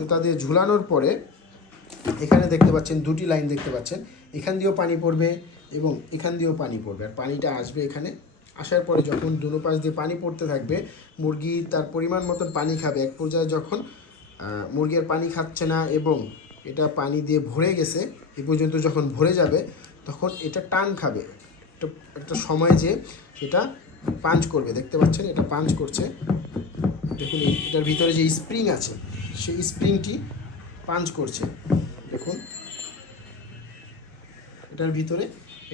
সুতা দিয়ে ঝুলানোর পরে এখানে দেখতে পাচ্ছেন দুটি লাইন দেখতে পাচ্ছেন, এখান দিয়েও পানি পড়বে এবং এখান দিয়েও পানি পড়বে। আর পানিটা আসবে এখানে, আসার পরে যখন দুনো পাশ দিয়ে পানি পড়তে থাকবে, মুরগি তার পরিমাণ মতন পানি খাবে। এক পর্যায়ে যখন মুরগি আর পানি খাচ্ছে না এবং এটা পানি দিয়ে ভরে গেছে, এ পর্যন্ত যখন ভরে যাবে তখন এটা টান খাবে। একটা সময় যে এটা পাঞ্চ করবে, দেখতে পাচ্ছেন এটা পাঞ্চ করছে। দেখুন এটার ভিতরে যে স্প্রিং আছে সেই স্প্রিংটি পাঞ্চ করছে। দেখুন এটার ভিতরে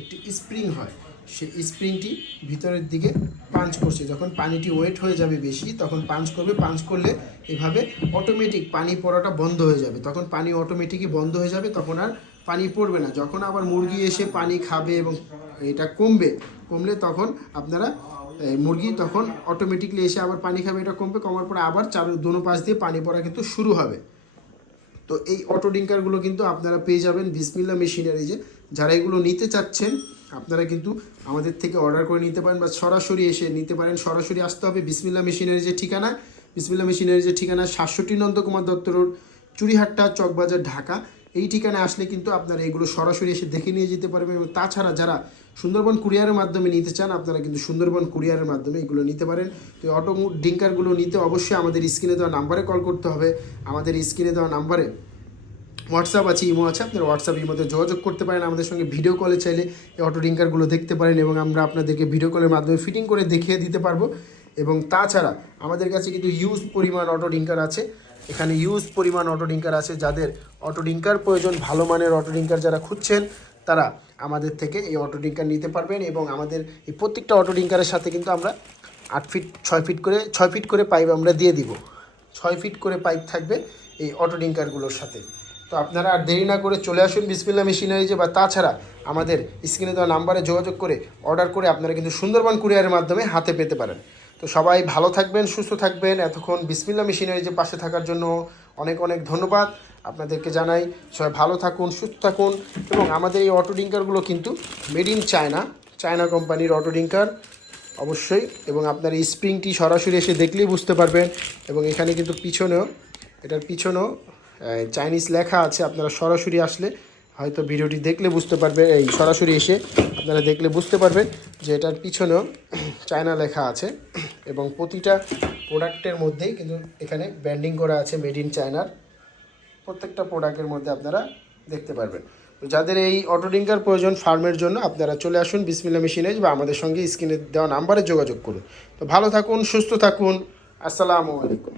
একটি স্প্রিং হয়, সেই স্প্রিংটি ভিতরের দিকে পাঞ্চ করছে। যখন পানিটি ওয়েট হয়ে যাবে বেশি তখন পাঞ্চ করবে। পাঞ্চ করলে এভাবে অটোমেটিক পানি পড়াটা বন্ধ হয়ে যাবে। তখন পানি অটোমেটিকই বন্ধ হয়ে যাবে, তখন আর পানি পড়বে না। যখন আবার মুরগি এসে পানি খাবে এবং এটা কমলে তখন আপনারা মুরগি তখন অটোমেটিকলি এসে আবার পানি খাবে, এটা কমার পরে আবার দুনো পাশ দিয়ে পানি পড়া কিন্তু শুরু হবে। তো এই অটো ডিঙ্কারগুলো কিন্তু আপনারা পেয়ে যাবেন বিসমিল্লা মেশিনারিজে। যারা এগুলো নিতে চাচ্ছেন আপনারা কিন্তু আমাদের থেকে অর্ডার করে নিতে পারেন বা সরাসরি এসে নিতে পারেন। সরাসরি আসতে হবে বিসমিল্লা মেশিনারিজের ঠিকানা, বিসমিল্লা মেশিনারিজের ঠিকানা 67 নন্দকুমার দত্ত রোড, চুড়িহাট্টা, চকবাজার, ঢাকা। এই ঠিকানায় আসলে কিন্তু আপনারা এগুলো সরাসরি এসে দেখে নিয়ে যেতে পারবেন। এবং তাছাড়া যারা সুন্দরবন কুরিয়ারের মাধ্যমে নিতে চান আপনারা কিন্তু সুন্দরবন কুরিয়ারের মাধ্যমে এগুলো নিতে পারেন। তো এই অটো ডিঙ্কারগুলো নিতে অবশ্যই আমাদের স্ক্রিনে দেওয়া নাম্বারে কল করতে হবে। আমাদের স্ক্রিনে দেওয়া নাম্বারে হোয়াটসঅ্যাপ আছে, ইমো আছে, আপনারা হোয়াটসঅ্যাপ ইমোতে যোগাযোগ করতে পারেন। আমাদের সঙ্গে ভিডিও কলে চাইলে এই অটো ডিঙ্কারগুলো দেখতে পারেন এবং আমরা আপনাদেরকে ভিডিও কলের মাধ্যমে ফিটিং করে দেখিয়ে দিতে পারবো। এবং তাছাড়া আমাদের কাছে কিন্তু ইউজ পরিমাণ অটো ডিঙ্কার আছে, এখানে ইউজ পরিমাণ অটো ডিঙ্কার আছে। যাদের অটো ডিঙ্কার প্রয়োজন, ভালো মানের অটো ডিঙ্কার যারা খুঁজছেন তারা আমাদের থেকে এই অটো ডিঙ্কার নিতে পারবেন। এবং আমাদের এই প্রত্যেকটা অটো ডিঙ্কারের সাথে কিন্তু আমরা 8 ফিট 6 ফিট করে পাইপ আমরা দিয়ে দিব। 6 ফিট করে পাইপ থাকবে এই অটো ডিঙ্কারগুলোর সাথে। তো আপনারা আর দেরি না করে চলে আসুন বিসমিল্লা মেশিনারিজে, বা তাছাড়া আমাদের স্ক্রিনে দেওয়া নাম্বারে যোগাযোগ করে অর্ডার করে আপনারা কিন্তু সুন্দরবন কুরিয়ারের মাধ্যমে হাতে পেতে পারেন। তো সবাই ভালো থাকবেন, সুস্থ থাকবেন। এতক্ষণ বিসমিল্লা মেশিনারিজে পাশে থাকার জন্য অনেক অনেক ধন্যবাদ আপনাদেরকে জানাই। সবাই ভালো থাকুন, সুস্থ থাকুন। এবং আমাদের এই অটো ডিঙ্কারগুলো কিন্তু মেড ইন চায়না কোম্পানির অটো ডিঙ্কার অবশ্যই। এবং আপনার এই স্প্রিংটি সরাসরি এসে দেখলেই বুঝতে পারবেন। এবং এখানে কিন্তু এটার পিছনেও চাইনিজ লেখা আছে। আপনারা সরাসরি আসলে হয়তো ভিডিওটি দেখলে বুঝতে পারবেন, এই সরাসরি এসে আপনারা দেখলে বুঝতে পারবেন যে এটার পিছনেও চায়না লেখা আছে। এবং প্রতিটা প্রোডাক্টের মধ্যেই কিন্তু এখানে ব্র্যান্ডিং করা আছে মেড ইন চায়নার। প্রত্যেকটা প্রোডাক্টের মধ্যে আপনারা দেখতে পারবেন। তো যাদের এই অটো ডিঙ্কার প্রয়োজন ফার্মের জন্য আপনারা চলে আসুন বিসমিল্লা মেশিনারিজ বা আমাদের সঙ্গে স্ক্রিনে দেওয়া নাম্বারে যোগাযোগ করুন। তো ভালো থাকুন, সুস্থ থাকুন। আসসালামু আলাইকুম।